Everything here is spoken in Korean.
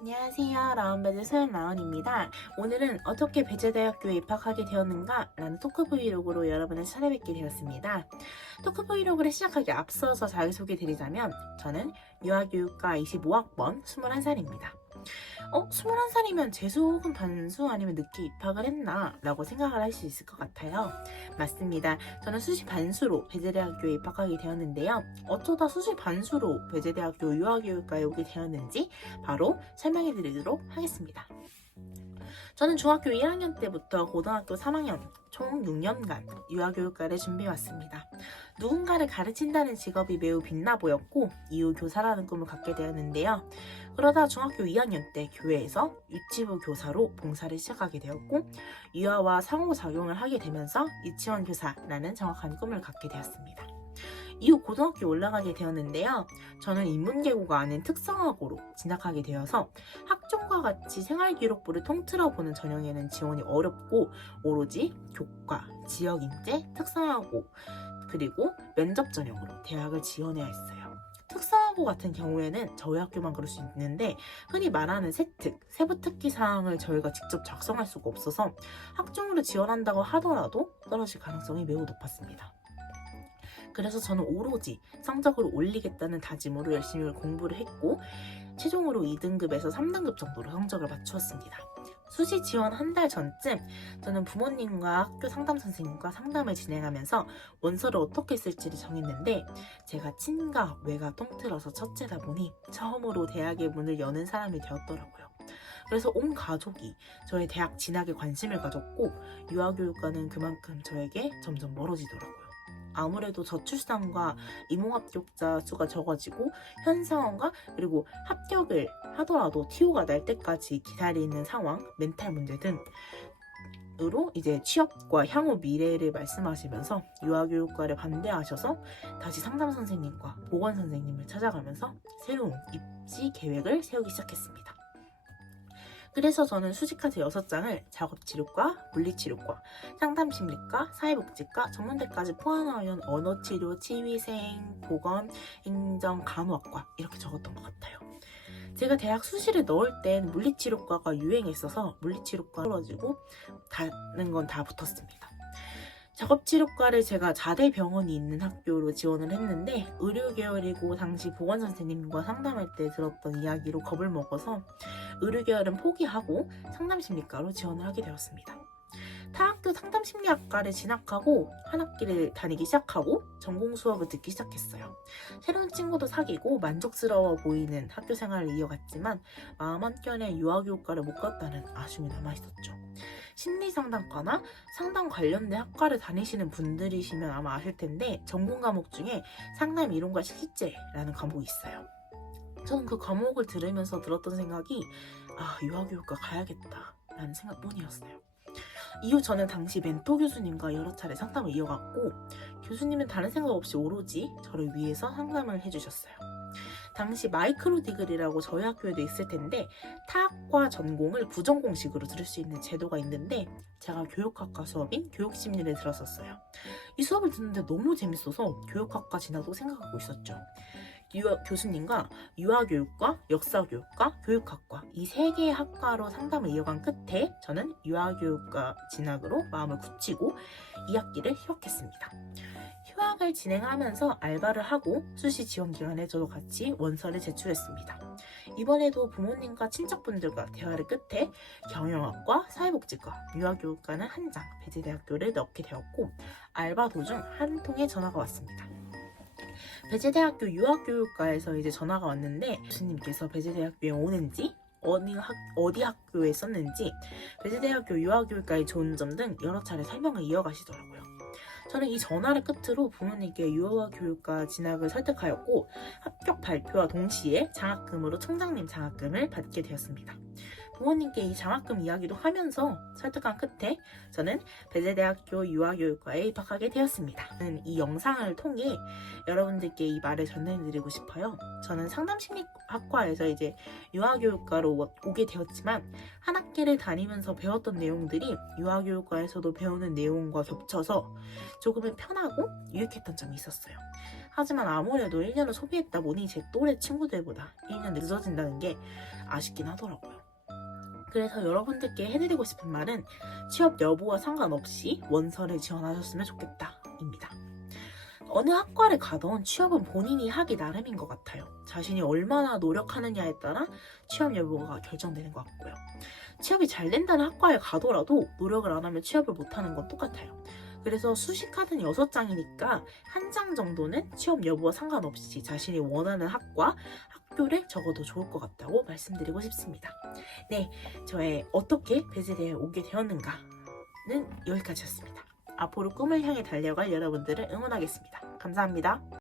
안녕하세요. 라운베드 소연라운입니다. 오늘은 어떻게 배재대학교에 입학하게 되었는가 라는 토크 브이로그로 여러분을 찾아뵙게 되었습니다. 토크 브이로그를 시작하기 앞서서 자기소개 드리자면 저는 유아교육과 25학번 21살입니다. 21살이면 재수 혹은 반수 아니면 늦게 입학을 했나 라고 생각을 할 수 있을 것 같아요. 맞습니다. 저는 수시 반수로 배재대학교에 입학하게 되었는데요. 어쩌다 수시 반수로 배재대학교 유아교육과에 오게 되었는지 바로 설명해 드리도록 하겠습니다. 저는 중학교 1학년 때부터 고등학교 3학년 총 6년간 유아교육과를 준비해왔습니다. 누군가를 가르친다는 직업이 매우 빛나 보였고 이후 교사라는 꿈을 갖게 되었는데요. 그러다 중학교 2학년 때 교회에서 유치부 교사로 봉사를 시작하게 되었고 유아와 상호작용을 하게 되면서 유치원 교사라는 정확한 꿈을 갖게 되었습니다. 이후 고등학교 올라가게 되었는데요. 저는 인문계고가 아닌 특성화고로 진학하게 되어서 학종과 같이 생활기록부를 통틀어보는 전형에는 지원이 어렵고 오로지 교과, 지역인재, 특성화고 그리고 면접 전형으로 대학을 지원해야 했어요. 특성화고 같은 경우에는 저희 학교만 그럴 수 있는데 흔히 말하는 세특, 세부특기 사항을 저희가 직접 작성할 수가 없어서 학종으로 지원한다고 하더라도 떨어질 가능성이 매우 높았습니다. 그래서 저는 오로지 성적을 올리겠다는 다짐으로 열심히 공부를 했고 최종으로 2등급에서 3등급 정도로 성적을 맞추었습니다. 수시 지원 한 달 전쯤 저는 부모님과 학교 상담 선생님과 상담을 진행하면서 원서를 어떻게 쓸지를 정했는데 제가 친가, 외가 통틀어서 첫째다 보니 처음으로 대학의 문을 여는 사람이 되었더라고요. 그래서 온 가족이 저의 대학 진학에 관심을 가졌고 유아교육과는 그만큼 저에게 점점 멀어지더라고요. 아무래도 저출산과 이몽합격자 수가 적어지고 현 상황과 그리고 합격을 하더라도 TO가 날 때까지 기다리는 상황, 멘탈 문제 등으로 이제 취업과 향후 미래를 말씀하시면서 유아교육과를 반대하셔서 다시 상담 선생님과 보건 선생님을 찾아가면서 새로운 입시 계획을 세우기 시작했습니다. 그래서 저는 수시카드 6장을 작업치료과, 물리치료과, 상담심리과, 사회복지과, 전문대까지 포함하면 언어치료, 치위생, 보건, 행정, 간호학과 이렇게 적었던 것 같아요. 제가 대학 수시를 넣을 땐 물리치료과가 유행했어서 물리치료과 떨어지고 다른 건 다 붙었습니다. 작업치료과를 제가 자대병원이 있는 학교로 지원을 했는데 의료계열이고 당시 보건선생님과 상담할 때 들었던 이야기로 겁을 먹어서 의료계열은 포기하고 상담심리과로 지원을 하게 되었습니다. 타학교 상담심리학과를 진학하고 한 학기를 다니기 시작하고 전공 수업을 듣기 시작했어요. 새로운 친구도 사귀고 만족스러워 보이는 학교 생활을 이어갔지만 마음 한켠에 유아교육과를 못 갔다는 아쉬움이 남아있었죠. 심리상담과나 상담 관련된 학과를 다니시는 분들이시면 아마 아실 텐데 전공 과목 중에 상담 이론과 실제라는 과목이 있어요. 저는 그 과목을 들으면서 들었던 생각이 유아교육과 가야겠다 라는 생각뿐이었어요. 이후 저는 당시 멘토 교수님과 여러 차례 상담을 이어갔고 교수님은 다른 생각 없이 오로지 저를 위해서 상담을 해주셨어요. 당시 마이크로 디글이라고 저희 학교에도 있을 텐데 타학과 전공을 부전공식으로 들을 수 있는 제도가 있는데 제가 교육학과 수업인 교육심리를 들었었어요. 이 수업을 듣는데 너무 재밌어서 교육학과 진학도 생각하고 있었죠. 교수님과 유아교육과, 역사교육과, 교육학과 이 3개의 학과로 상담을 이어간 끝에 저는 유아교육과 진학으로 마음을 굳히고 2학기를 휴학했습니다. 휴학을 진행하면서 알바를 하고 수시 지원 기간에 저도 같이 원서를 제출했습니다. 이번에도 부모님과 친척분들과 대화를 끝에 경영학과, 사회복지과, 유아교육과는 한 장, 배재대학교를 넣게 되었고 알바 도중 한 통의 전화가 왔습니다. 배재대학교 유아교육과에서 이제 전화가 왔는데 교수님께서 배재대학교에 오는지 어디 학교에 썼는지 배재대학교 유아교육과의 좋은 점 등 여러 차례 설명을 이어가시더라고요. 저는 이 전화를 끝으로 부모님께 유아교육과 진학을 설득하였고 합격 발표와 동시에 장학금으로 총장님 장학금을 받게 되었습니다. 부모님께 이 장학금 이야기도 하면서 설득한 끝에 저는 배재대학교 유아교육과에 입학하게 되었습니다. 이 영상을 통해 여러분들께 이 말을 전해드리고 싶어요. 저는 상담심리학과에서 이제 유아교육과로 오게 되었지만 한 학기를 다니면서 배웠던 내용들이 유아교육과에서도 배우는 내용과 겹쳐서 조금은 편하고 유익했던 점이 있었어요. 하지만 아무래도 1년을 소비했다 보니 제 또래 친구들보다 1년 늦어진다는 게 아쉽긴 하더라고요. 그래서 여러분들께 해드리고 싶은 말은 취업 여부와 상관없이 원서를 지원하셨으면 좋겠다 입니다. 어느 학과를 가던 취업은 본인이 하기 나름인 것 같아요. 자신이 얼마나 노력하느냐에 따라 취업 여부가 결정되는 것 같고요. 취업이 잘 된다는 학과에 가더라도 노력을 안 하면 취업을 못하는 건 똑같아요. 그래서 수시카드는 6장이니까 한 장 정도는 취업 여부와 상관없이 자신이 원하는 학과, 학교를 적어도 좋을 것 같다고 말씀드리고 싶습니다. 네, 저의 어떻게 배재대에 오게 되었는가는 여기까지였습니다. 앞으로 꿈을 향해 달려갈 여러분들을 응원하겠습니다. 감사합니다.